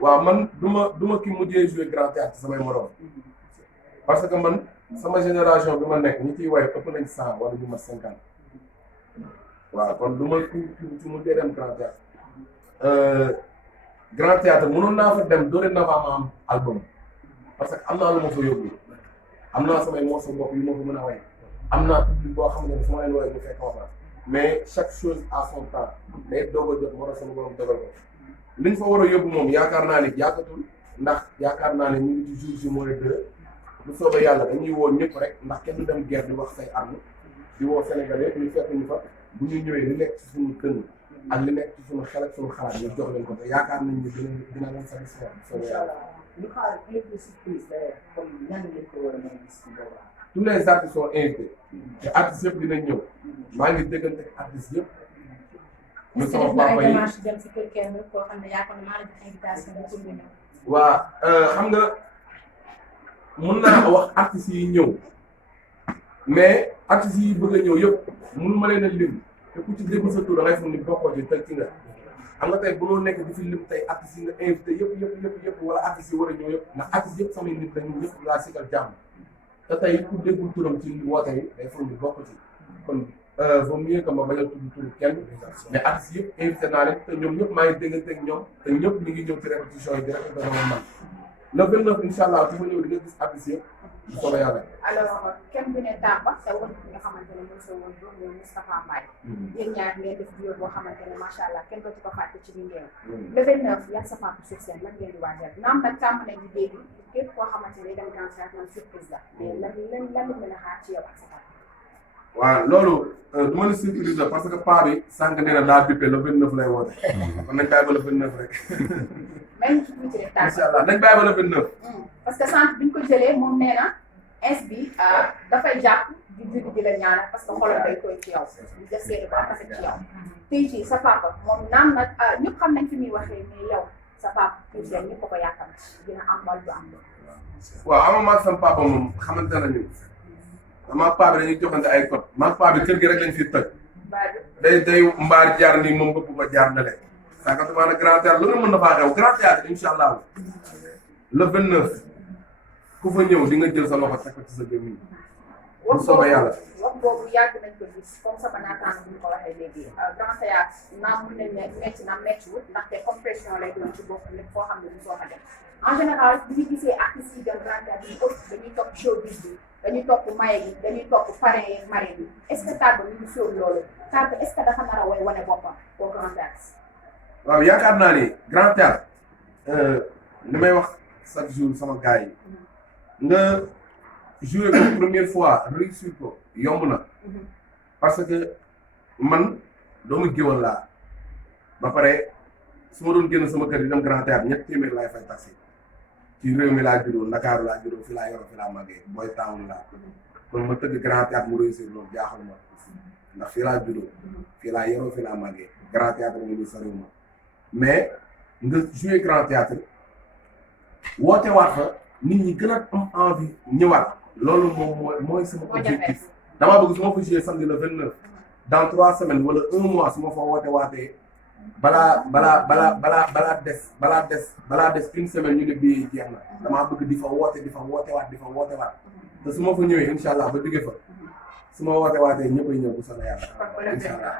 waaw man du ma ki mujjee joué grand théâtre samay morom parce que man sama génération bi ma nekk ñi ciy way ëpp nañ 100 wala ñu ma 50 waaw kon du ma ci mujjee dem grand théâtre grand théâtre mënoon naa fa dem dorénavant ma am album parce que am naa lu ma fa yóbbu am naa samay morceau bopp yu ma fa mën a way am naa public boo xam ne su ma leen woowee ñu fekk ma fa mais chaque chose à son temps day doog a jot moo tax sama borom dogal ko liñ fa war a yóbbu moom yaakaar naa ni yàggatul ndax yaakaar naa ne ñu ngi ci jour si mooy 2 bu soobee yàlla dañuy woo ñëpp rek ndax kenn du dem guerre di wax say arme di woo Sénégal yëpp ñu fekk ñu fa bu ñu ñëwee li nekk ci suñu kën ak li nekk ci suñu xel ak suñu xalaat ñu jox leen ko te yaakaar nañ ni dina leen satisfaire bu soobee yàlla. ñu xaar lépp surprise d'ailleurs comme ñan ngeen ko war a mën a gis ci boobaa. tous les artistes sont invités te artistes yëpp dinañ ñëw maa ngi déggante ak artistes yëpp. ñu sama papa yi est-ce que dem si kër kenn koo xam ne yaakaar naa la jox invitation bi pour nga ñëw. waa xam nga mun naa wax artistes yi ñëw mais artistes yi bëgg a ñëw yëpp mun ma leen a lim te ku ci déglu sa tur da ngay foog ni bokkoo ci teg ci nga xam nga tey mënoo nekk di fi lim tey artistes yi nga invité yëpp wala artistes yi war a ñëw yëpp ndax artistes yëpp samay nit lañu ñëpp laa sikal jàmm te tey ku déggul turam ci woote yi day foog ni bokk ci kon vaut mieux que ma bañ a tudd turu kenn mais artistes yëpp invité naa leen te ñoom ñëpp maa ngi déggante ak ñoom te ñëpp ñu ngi ñëw ci répétition yi di répété dama man le 29 incha allah su ma ñëw di nga gis artistes yëpp bu soobee yàlla. alors kenn bu ne Tamba te woon nga xamante ne mooy sa woon doom mooy Moustapha Mbaye. yéen ñaar ngeen def duo boo xamante ne macha allah kenn dootu ko fàtte ci biir le 29 yaa sa papa sur scène lan ngeen di waajal naam nag tàmm nañ di dégg képp koo xamante ne dem grand théâtre man surprise la mais lan la mën a xaar ci yow ak sa papa. waaw loolu du ma la surprise la parce que paa bi sànq nee na daa bippe le 29 lay woote. kon nañ bàyyi ba le 29 rek. même ci tuuti rek incha allah nañ bàyyi ba le 29. parce que sànq bi ñu ko jëlee moom nee na ins bi dafay jàpp di judd di la ñaanal parce que xoolal day koy ci yow di def seeni ba rafet ci yow tey jii sa papa moom naam nag ñëpp xam nañ fi muy waxee mais yow sa papa pour seen ñëpp ko yaakaar dina am wala du am. waaw ama maag sama papa moom xamante nañu maag paa bi dañuy joxante ay code maag paa bi kër gi rek lañ fi toj day mbaar jaar nii moom bëgg ko jaar na leen saakatuma na grand théâtre lu nga mën na faa xew grand théâtre incha allah le 29 ku fa ñëw di nga jël sa loxo teg ko ci sa gémmiñ bu soobee yàlla. wax boobu yàgg nañ ko gis comme sama naataango bu ñu ko waxee léegi grand théâtre naam mun nañ ne métti na méttiwul ndaxte compression lay doon ci bopp lépp foo xam ne du soo ko def en général bu ñu gisee artistes yi dem grand théâtre yi ëpp dañuy topp showbiz bi dañuy topp maye gi dañuy topp parrain yeeg marraine bi est-ce que Tamba ñu ngi sóor loolu Tamba est-ce que dafa nar a woy wane boppam au grand théâtre. waaw yaakaar naa ni grand théâtre li may wax chaque jour sama gars yi nga jouer ko première fois réussir ko yomb na parce que man doomu géwal laa ba pare su ma doon génn sama kër di dem grand théâtre ñetti téeméer laay fay taxi ci réew mi laa juddoo Ndakaaru laa juddoo fi laa yoroo fi laa màggee booy taawun laa kon ma tëgg grand théâtre mu réussir loolu jaaxal ma ndax fii laa juddoo fii laa yoroo fi laa màggee grand théâtre nga ni soriw ma mais nga jouer grand théâtre woote waat fa nit ñi gën a am envie ñëwaat loolu moom mooy sama objectif damaa bëgg su ma fa jouer samedi le 29 dans 3 semaines wala 1 mois su ma fa woote waatee balaa des une semaine ñu ne bii jeex na damaa bëgg di fa woote waat te su ma fa ñëwee incha allah ba jóge fa su ma woote waatee ñëpp a ñëw bu soobee yàlla incha allah